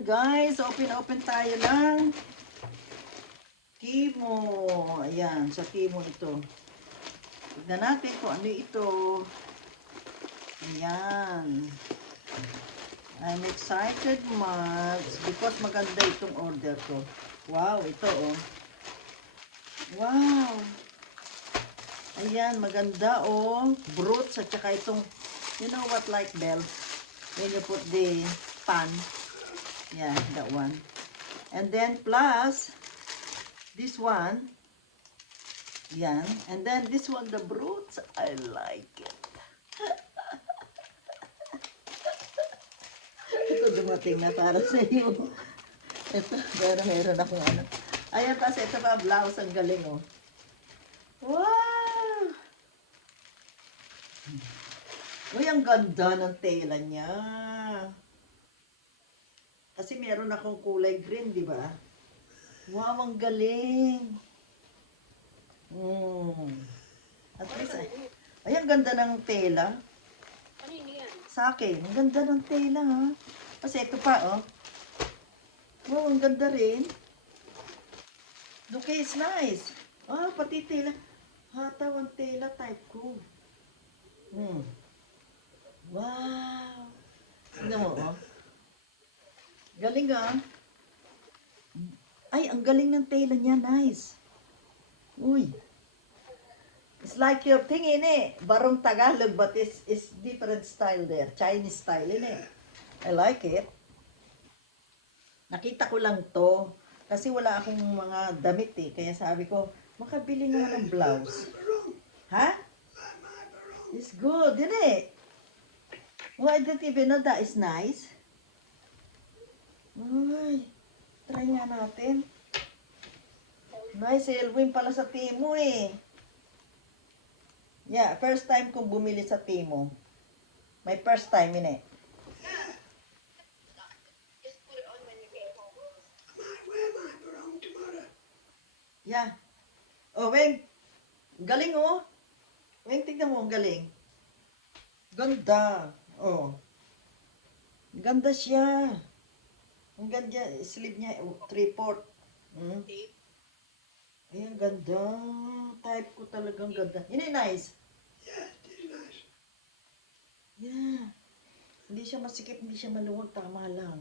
Guys, open tayo ng Timo. Ayan, sa Timo ito. Tignan natin kung ano ito. Ayan. I'm excited much because maganda itong order ko. Wow, ito oh. Wow. Ayan, maganda oh. Broots at saka itong, you know what, like bell. When you put the pan. Yeah, that one. And then plus this one. Yan. And then this one, the Broots. I like it. Ito dumating na para sa iyo. Ito, pero meron akong ano. Ayan, kasi ito pa, blouse. Ang galing oh. Wow! Uy, ang ganda ng tela niya. Kasi meron akong kulay green, di ba? Wow, ang galing. At least, ay, ang ganda ng tela. Sa akin, ang ganda ng tela, ha? Kasi ito pa, oh. Wow, ang ganda rin. Look, it's nice. Ah, pati tela. Hataw ang tela type ko. Wow. Tignan mo, oh. Galing, ah. Ay, ang galing ng tela niya. Nice. Uy. It's like your thing, ini. Barong Tagalog, but it's different style there. Chinese style, ini. I like it. Nakita ko lang to. Kasi wala akong mga damit, eh. Kaya sabi ko, makabili nga ng blouse. Ha? It's good, ini. Oh, I didn't even know that is nice. Ay, try nga natin. Nice, Elwin pala sa Timo eh. Yeah, first time kong bumili sa Timo. My first time yun eh. Yeah. Oh, Weng. Galing oh. Weng, tignan mo, ang galing. Ganda. Oh. Ganda siya. Ang ganda, sleeve niya, 3/4. Ayan, ganda. Type ko talagang ganda. Yun ay nice. Yeah, it is nice. Yeah. Hindi siya masikip, hindi siya maluwag, tama lang.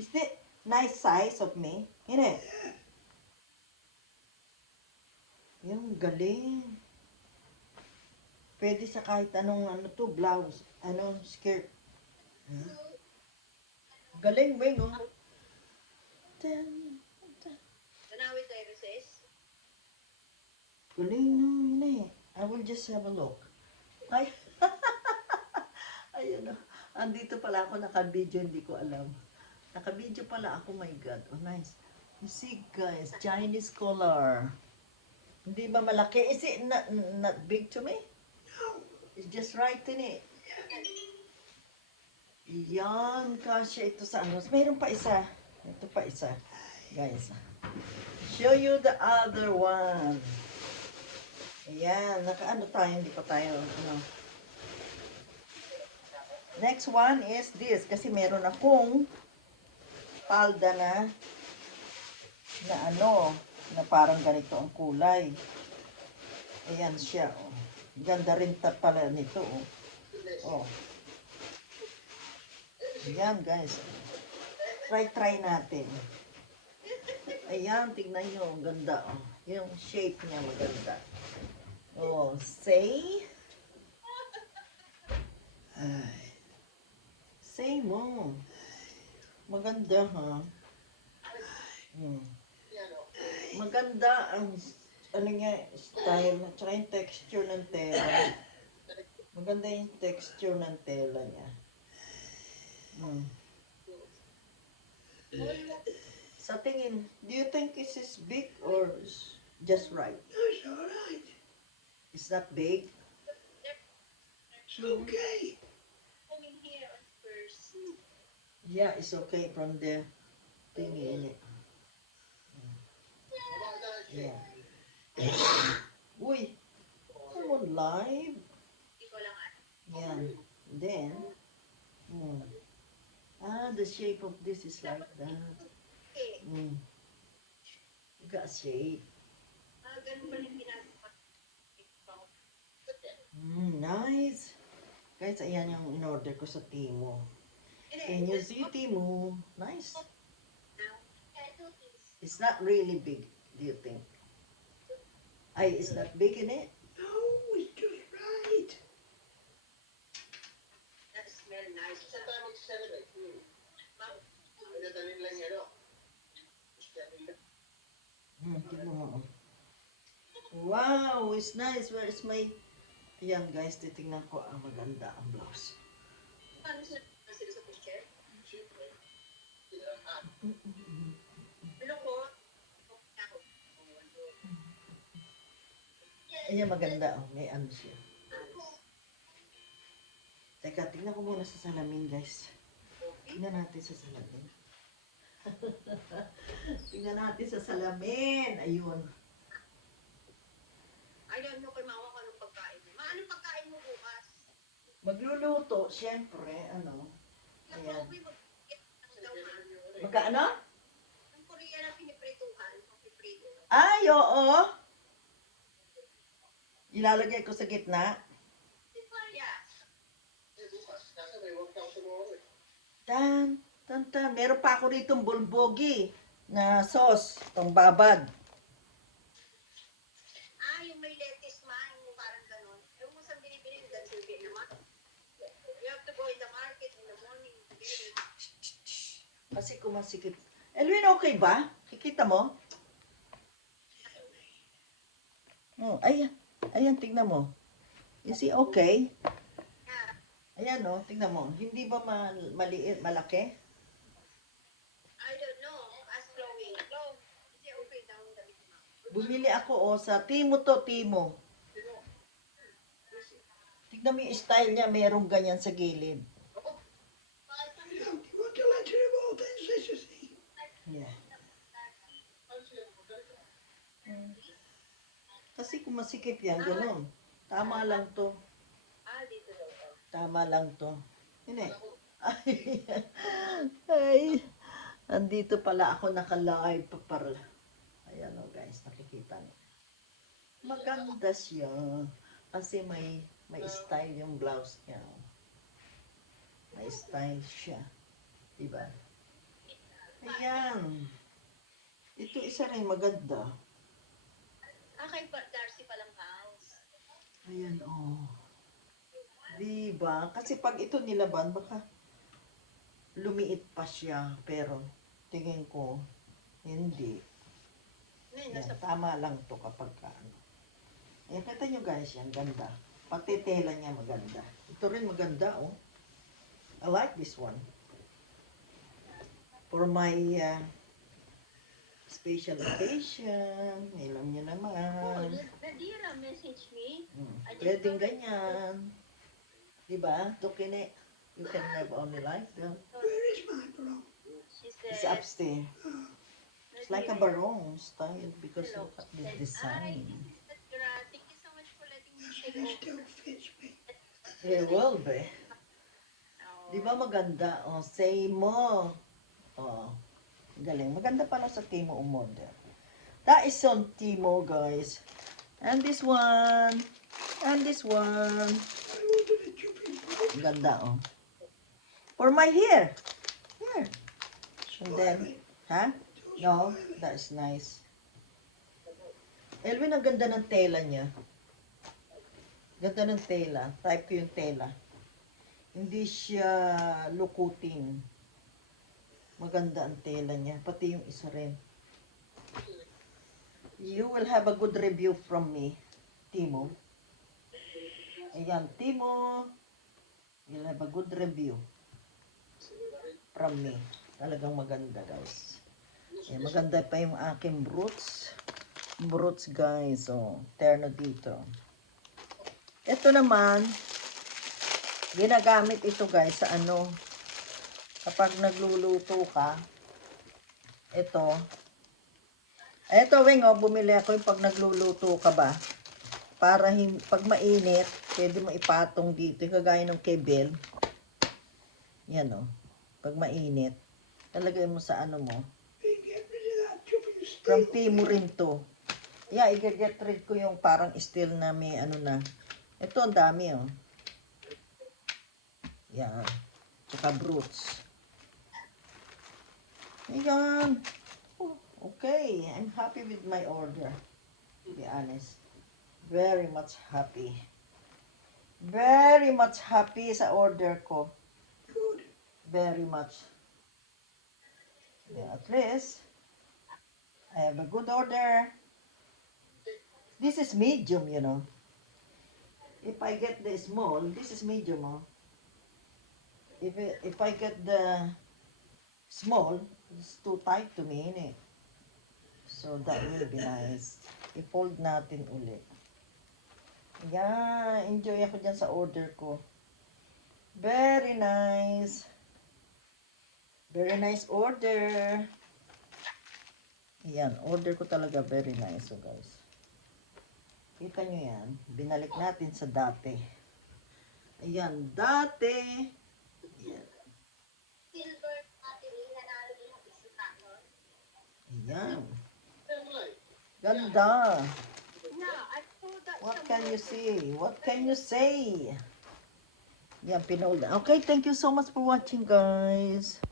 Is it nice size of me? Yun eh. Yung galing. Pwede sa kahit anong ano to, blouse, ano, skirt. Galing, Weng, oh. Galing, no, yun eh. I will just have a look. Ay, ayun, oh. Andito pala ako, naka-video, hindi ko alam. Naka-video pala ako, my God. Oh, nice. You see, guys, Chinese color. Hindi ba malaki? Is it not big to me? No. It's just right in it. Yan, kasya ito sa ano. Mayroon pa isa. Ito pa isa. Guys. Show you the other one. Ayan, nakaano tayo, hindi pa tayo, ano. Next one is this. Kasi meron akong palda na ano, na parang ganito ang kulay. Ayan siya, oh. Ganda rin pala nito, oh. Oh. Ayan, guys. Try natin. Ayan, tignan nyo. Ang ganda, oh. Yung shape niya maganda. Oh, say. Say mo. Maganda, ha? Maganda ang ano niya, style, at saka yung texture ng tela. Maganda yung texture ng tela niya. Sa tingin, do you think this is big or just right? That's all right. It's not big? It's okay. Yeah, it's okay from the thingy in it. Yeah. Uy, I'm on live. Yan. Then, Ah, the shape of this is like that. Mm. You got a shape. Ganun pa rin ginagawa. Nice. Guys, ayan yung in-order ko sa Timo. Can you see Timo? Nice. It's not really big, do you think? Ay, it's not big in it? No, it's just right. That smell nice. Saan tayo mag-celebrate? Pinadalhin lang yan, no? Tignan mo. Wow, it's nice. Where is my... Ayan guys, titingnan ko. Ang maganda ang blouse. Paano sila sa picture? Siyempre. Ano ko? Ayan, maganda. Oh. May ano siya. Teka, tingnan ko muna sa salamin, guys. Tingnan natin sa salamin. Tingnan natin sa salamin. Ayun. I don't know kay Mama kung anong pagkain mo. Ma, anong pagkain mo bukas? Magluluto, syempre, ano. Yung Ayan. Kobe, Magkaano? Ang Korea na piniprituhan. Piprito. Ay, oo. Ilalagay ko sa gitna. Yeah. Eh, bukas. Nasa may workout tomorrow eh. Tan, tan, tan. Meron pa ako ditong bulgogi na sauce. Itong babad. Yung may lettuce ma, yung parang gano'n. Yung mo saan binibili, that's your naman. You have to go in the market in the morning. Kasi kumasikip. Elwin, okay ba? Kikita mo? Oh, ayan. Ayan, tingnan mo. Is he okay? Ayan, oh, tingnan mo. Hindi ba maliit, malaki? I don't know. Ask Chloe. Chloe, is it okay daw ang damit mo? Bumili ako, oh, sa Timo to, Timo. Tignan mo yung style niya, merong ganyan sa gilid. You want to let her of all things, this is the... Yeah. Kasi kung masikip yan, ganun. Tama lang to. Dito daw. Tama lang to. Hindi. Ay, ay. Andito pala ako naka-live pa para. Ayan o guys, nakikita niyo. Maganda siya. Kasi may style yung blouse niya. May style siya. Diba? Ayan. Ito isa rin maganda. Kay Darcy palang house. Ayan oh. Diba? Kasi pag ito nilaban, baka lumiit pa siya. Pero tingin ko, hindi. Yan, tama lang to kapag ano. Ayan, kita nyo guys, yan ganda. Pati tela niya maganda. Ito rin maganda, oh. I like this one. For my special occasion. Alam niyo naman. Nadira message me. Pwedeng ganyan. Diba? Tukine. You can have only like them. Where is my bro? She It's said, upstairs. It's like a barong style because look at the design. thank you so much for letting me Yes, take and it over. still fits me. Yeah, well, be. Di ba maganda? Oh, say mo. Oh, galing. Maganda pala sa Timo umorder. That is on Timo, guys. And this one. And this one. I wanted a jumping bro. Ganda, oh. For my hair. Here. And then, ha? No, that is nice. Elvin, ang ganda ng tela niya. Ganda ng tela. Type ko yung tela. Hindi siya lukutin. Maganda ang tela niya. Pati yung isa rin. You will have a good review from me, Timo. Ayan, Timo. You'll have a good review from me. Talagang maganda, guys. Ayan, maganda pa yung aking broots. Broots, guys. Oh, terno dito. Ito naman, ginagamit ito, guys, sa ano, kapag nagluluto ka, ito, Weng, oh, bumili ako yung pag nagluluto ka ba, para pag mainit, pwede mo ipatong dito, yung kagaya ng kay Bell. Yan, oh. Pag mainit, talagay mo sa ano mo. Hey, get rid of that triple From steel. P mo rin to. Yeah, i-get rid ko yung parang steel na may ano na. Ito, ang dami, oh. Yan. Tsaka brutes. Ayan. Oh, okay, I'm happy with my order. To be honest. Very much happy. Very much happy sa order ko. Good. Very much. Yeah, at least, I have a good order. This is medium, you know. If I get the small, this is medium, oh. If I get the small, it's too tight to me, innit? So that will be nice. I-fold natin ulit. Yeah, enjoy ako dyan sa order ko. Very nice. Very nice order. Yan, order ko talaga very nice, so guys. Kita nyo yan, binalik natin sa dati. Ayan, dati. Ayan. Silver natin yung nanalo din ng isa nun. Ayan. Emily, Ganda. No, I told that What can you see? What can you say? Yan, pinold. Okay, thank you so much for watching, guys.